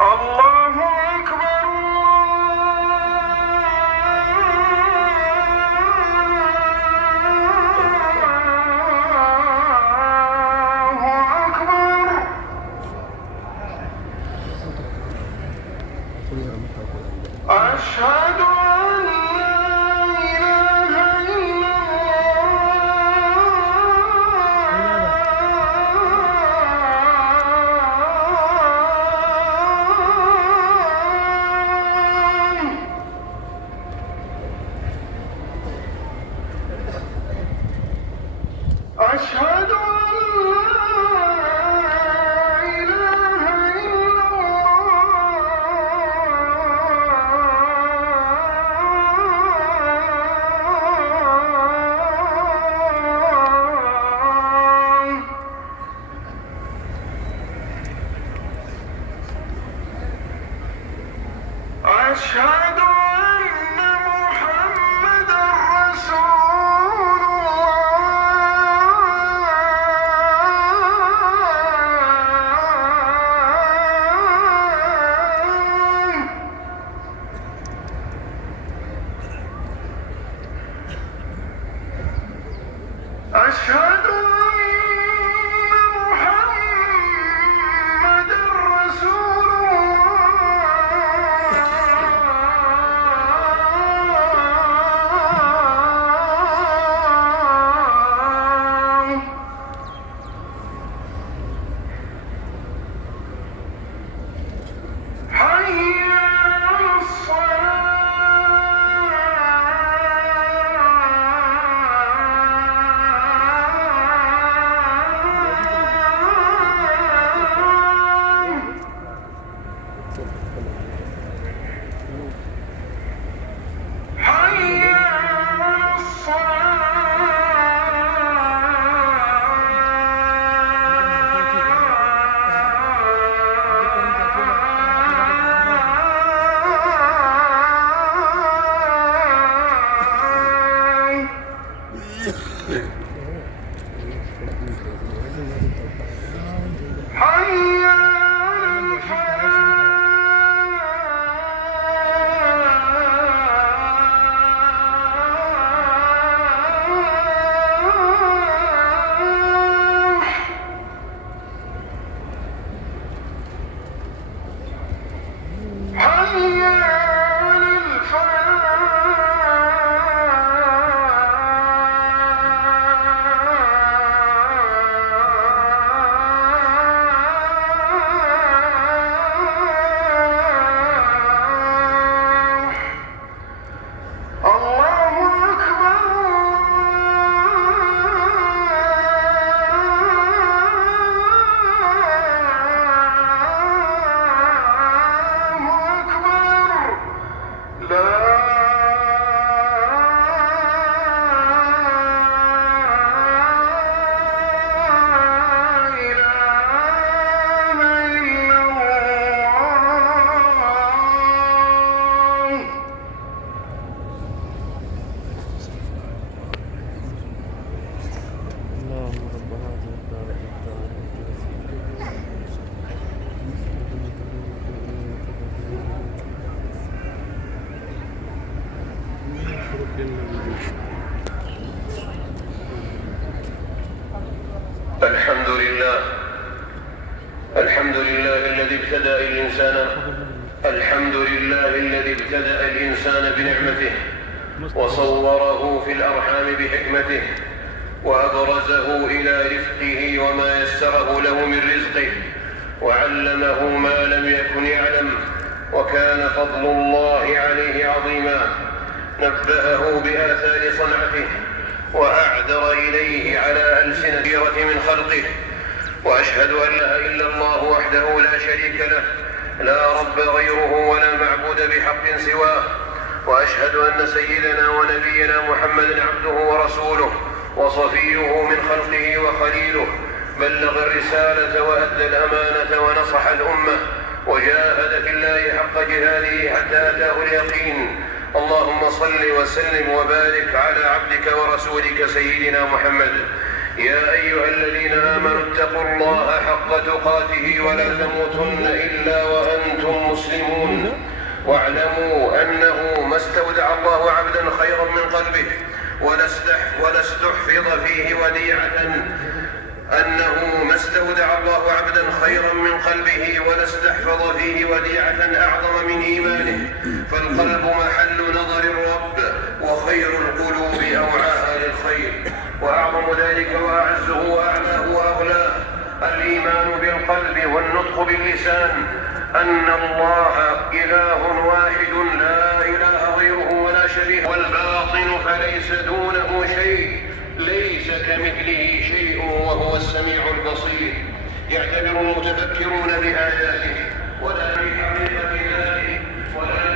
الله أكبر أشهد أن لا إله إلا الله أشهد أشهد أن محمدًا رسول الله أشهد أن محمدًا رسول الله حي على الصلاة حي على الصلاة حي على الفلاح حي على الفلاح الله أكبر الله أكبر لا إله إلا الله اللهم رب هذه الدعوة الحمد لله الذي ابتدأ الإنسان الحمد لله الذي ابتدأ الإنسان بنعمته وصوره في الأرحام بحكمته وأبرزه إلى رفقه وما يسره له من رزقه وعلمه ما لم يكن يعلم وكان فضل الله عليه عظيما نبهه بآثار صنعته وأعذر إليه على ألسنة كثيرة من خلقه وأشهد أن لا إله إلا الله وحده لا شريك له لا رب غيره ولا معبود بحق سواه وأشهد أن سيدنا ونبينا محمدا عبده ورسوله وصفيه من خلقه وخليله بلغ الرسالة وأدى الأمانة ونصح الأمة وجاهد في الله حق جهاده حتى أتاه اليقين اللهم صل وسلم وبارك على عبدك ورسولك سيدنا محمد يا أيها الذين آمنوا اتقوا الله حق حق تقاته ولا تموتن إلا وأنتم مسلمون. واعلموا أنه ما استودع الله عبدا خيرا من قلبه ولا استحفظ فيه وديعة أنه ما استودع الله عبدا خيرا من قلبه ولا استحفظ فيه وديعة أعظم من إيمانه. فالقلب محل نظر الرب، وخير القلوب أوعاها للخير، وأعظم ذلك وأعزه وأعلاه وأغلاه الإيمان بالقلب والنطق باللسان أن الله إله واحد لا إله غيره ولا شبيه، والباطن فليس دونه شيء، ليس كمثله شيء وهو السميع البصير. يعتبر المتفكرون بآياته ولا بحقيقة ذاته ولا